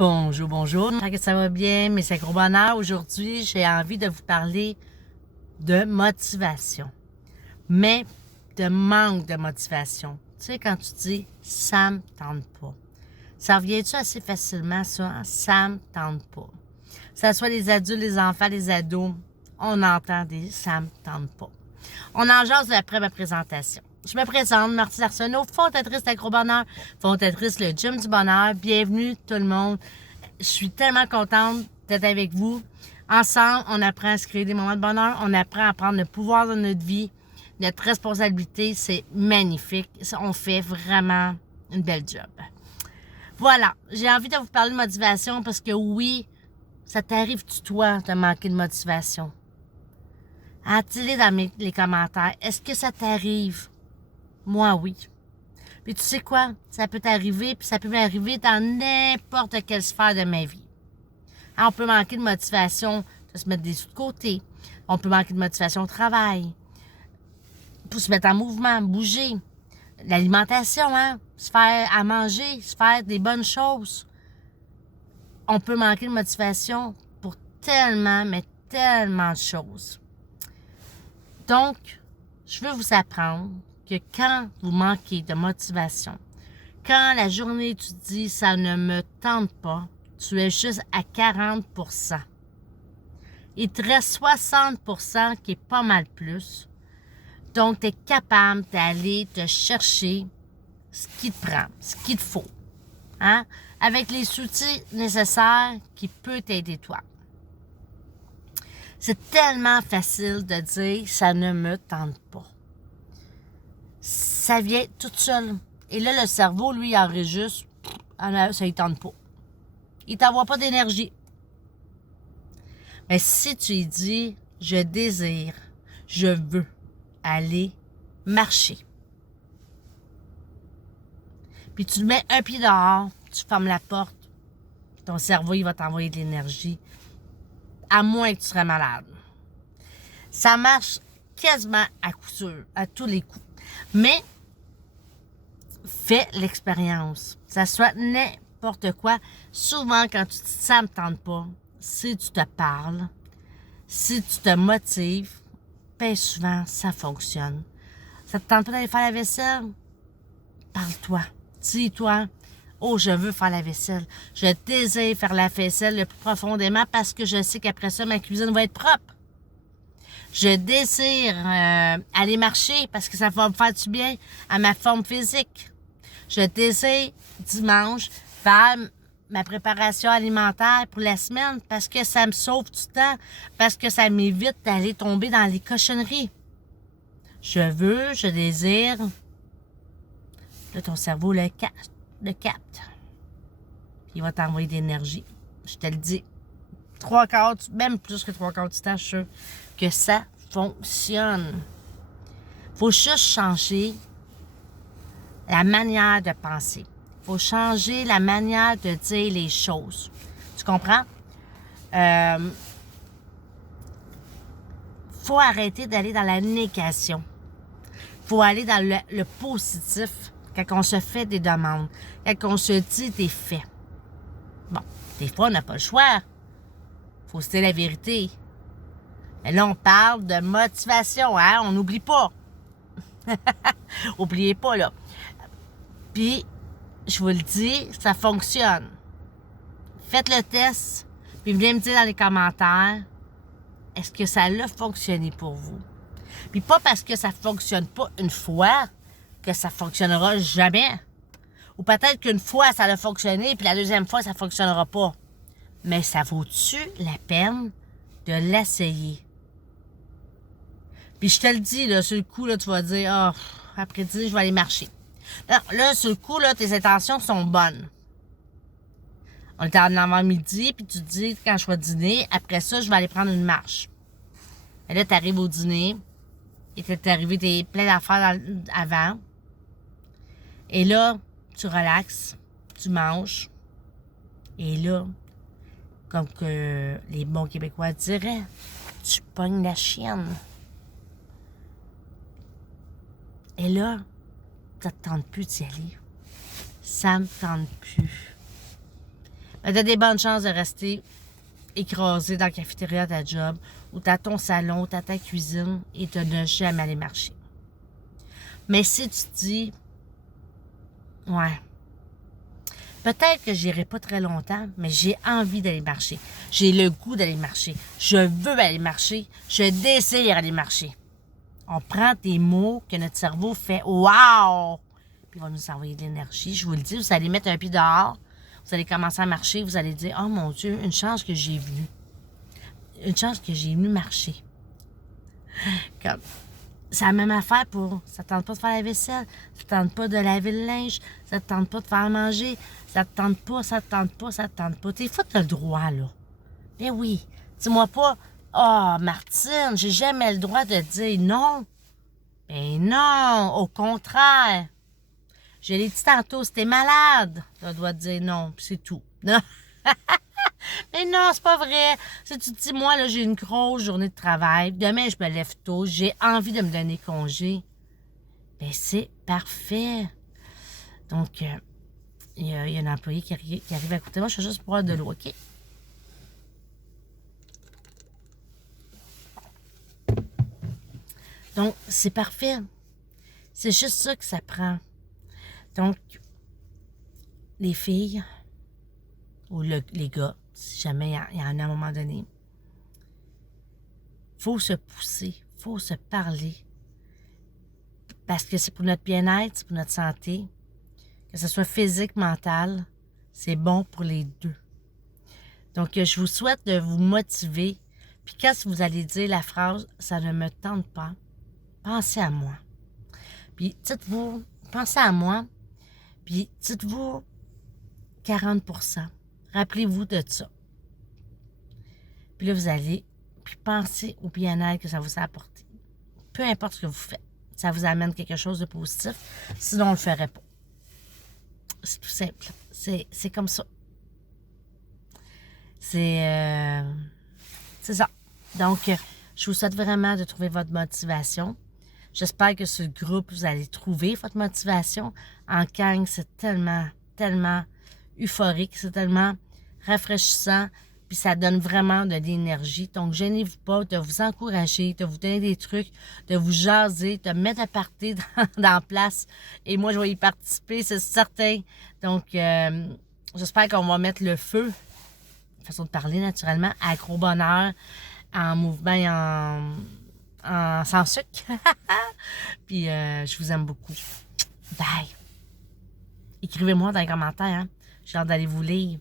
Bonjour, bonjour. J'espère que ça va bien, mais c'est un gros bonheur. Aujourd'hui, j'ai envie de vous parler de motivation, mais de manque de motivation. Tu sais, quand tu dis « ça me tente pas », ça revient-tu assez facilement, ça? Hein? Ça me tente pas. Que ce soit les adultes, les enfants, les ados, on entend des « ça me tente pas ». On en jase après ma présentation. Je me présente, Martine Arsenault, fondatrice d'Agro-Bonheur, fondatrice le Gym du Bonheur. Bienvenue tout le monde. Je suis tellement contente d'être avec vous. Ensemble, on apprend à se créer des moments de bonheur. On apprend à prendre le pouvoir de notre vie, notre responsabilité. C'est magnifique. On fait vraiment une belle job. Voilà, j'ai envie de vous parler de motivation parce que oui, ça t'arrive-tu toi de manquer de motivation? Dis-les dans les commentaires. Est-ce que ça t'arrive? Moi, oui. Puis tu sais quoi? Ça peut t'arriver, puis ça peut m'arriver dans n'importe quelle sphère de ma vie. Hein, on peut manquer de motivation de se mettre des sous de côté. On peut manquer de motivation au travail. Pour se mettre en mouvement, bouger. L'alimentation, hein? Se faire à manger, se faire des bonnes choses. On peut manquer de motivation pour tellement, mais tellement de choses. Donc, je veux vous apprendre que quand vous manquez de motivation, quand la journée tu dis « ça ne me tente pas », tu es juste à 40%. Il te reste 60% qui est pas mal plus. Donc, tu es capable d'aller te chercher ce qui te prend, ce qu'il te faut. Hein? Avec les outils nécessaires qui peuvent t'aider toi. C'est tellement facile de dire « ça ne me tente pas ». Ça vient tout seul. Et là, le cerveau, lui, il enregistre « ça ne tente pas ». Il ne t'envoie pas d'énergie. Mais si tu lui dis « je désire, je veux aller marcher », puis tu mets un pied dehors, tu fermes la porte, ton cerveau, il va t'envoyer de l'énergie, à moins que tu serais malade. Ça marche quasiment à coup sûr, à tous les coups. Mais, fais l'expérience. Ça soit n'importe quoi. Souvent, quand tu te dis ça me tente pas, si tu te parles, si tu te motives, bien souvent, ça fonctionne. Ça te tente pas d'aller faire la vaisselle? Parle-toi. Dis-toi, oh, je veux faire la vaisselle. Je désire faire la vaisselle le plus profondément parce que je sais qu'après ça, ma cuisine va être propre. Je désire aller marcher parce que ça va me faire du bien à ma forme physique. Je désire dimanche faire ma préparation alimentaire pour la semaine parce que ça me sauve du temps, parce que ça m'évite d'aller tomber dans les cochonneries. Je désire. Là, ton cerveau le capte. Puis il va t'envoyer de l'énergie. Je te le dis. 3/4, même plus que 3/4 du temps, je suis sûre que ça fonctionne. Il faut juste changer la manière de penser. Il faut changer la manière de dire les choses. Tu comprends? Faut arrêter d'aller dans la négation. Faut aller dans le positif quand on se fait des demandes, quand on se dit des faits. Bon, des fois, on n'a pas le choix. Faut se dire la vérité. Mais là, on parle de motivation, hein? On n'oublie pas. Oubliez pas, là. Puis, je vous le dis, ça fonctionne. Faites le test, puis venez me dire dans les commentaires, est-ce que ça a fonctionné pour vous? Puis pas parce que ça ne fonctionne pas une fois, que ça ne fonctionnera jamais. Ou peut-être qu'une fois, ça a fonctionné, puis la deuxième fois, ça ne fonctionnera pas. Mais ça vaut-tu la peine de l'essayer? Puis je te le dis, là, sur le coup, là, tu vas dire, ah, après dîner, je vais aller marcher. Là, sur le coup, là, tes intentions sont bonnes. On est en avant-midi, puis tu te dis, quand je vais dîner, après ça, je vais aller prendre une marche. Et là, tu arrives au dîner, et t'es arrivé, t'es plein d'affaires avant. Et là, tu relaxes, tu manges. Et là, comme que les bons Québécois diraient, tu pognes la chienne. Et là, ça te tente plus d'y aller. Ça me tente plus. ben, tu as des bonnes chances de rester écrasé dans la cafétéria de ta job, ou dans ton salon, ou dans ta cuisine, et de ne jamais aller marcher. Mais si tu te dis, ouais, peut-être que j'irai pas très longtemps, mais j'ai envie d'aller marcher. J'ai le goût d'aller marcher. Je veux aller marcher. Je désire aller marcher. On prend des mots que notre cerveau fait « wow », puis il va nous envoyer de l'énergie. Je vous le dis, vous allez mettre un pied dehors, vous allez commencer à marcher, vous allez dire « oh mon Dieu, une chance que j'ai venu. Une chance que j'ai venu marcher. » Comme, c'est la même affaire pour... Ça ne tente pas de faire la vaisselle, ça ne tente pas de laver le linge, ça ne tente pas de faire manger, ça ne tente pas, ça ne tente pas, ça ne tente pas. Des fois, tu as le droit, là. Ben oui. Dis-moi pas, ah, oh, Martine, j'ai jamais le droit de dire non. Ben non, au contraire. Je l'ai dit tantôt, si t'es malade, tu as le droit de dire non, puis c'est tout. Non. Mais non, c'est pas vrai. Si tu te dis, moi, là, j'ai une grosse journée de travail, demain, je me lève tôt, j'ai envie de me donner congé, ben c'est parfait. Donc, il y a un employé qui arrive à côté de moi, je suis juste pour boire de l'eau, OK? Donc, c'est parfait. C'est juste ça que ça prend. Donc, les filles, ou les gars, si jamais il y en a à un moment donné, il faut se pousser, il faut se parler. Parce que c'est pour notre bien-être, c'est pour notre santé. Que ce soit physique, mental, c'est bon pour les deux. Donc, je vous souhaite de vous motiver. Puis quand vous allez dire la phrase « ça ne me tente pas », pensez à moi. Puis dites-vous, pensez à moi, puis dites-vous 40%. Rappelez-vous de ça. Puis là, vous allez puis pensez au bien-être que ça vous a apporté. Peu importe ce que vous faites. Ça vous amène quelque chose de positif. Sinon, on ne le ferait pas. C'est tout simple. C'est comme ça. C'est ça. Donc, je vous souhaite vraiment de trouver votre motivation. J'espère que sur le groupe, vous allez trouver votre motivation. En gang, c'est tellement, tellement euphorique, c'est tellement rafraîchissant, puis ça donne vraiment de l'énergie. Donc, gênez-vous pas de vous encourager, de vous donner des trucs, de vous jaser, de mettre un party dans place. Et moi, je vais y participer, c'est certain. Donc, j'espère qu'on va mettre le feu, façon de parler naturellement, à gros bonheur, en mouvement et sans sucre. Puis, je vous aime beaucoup. Bye! Écrivez-moi dans les commentaires, hein. J'ai hâte d'aller vous lire.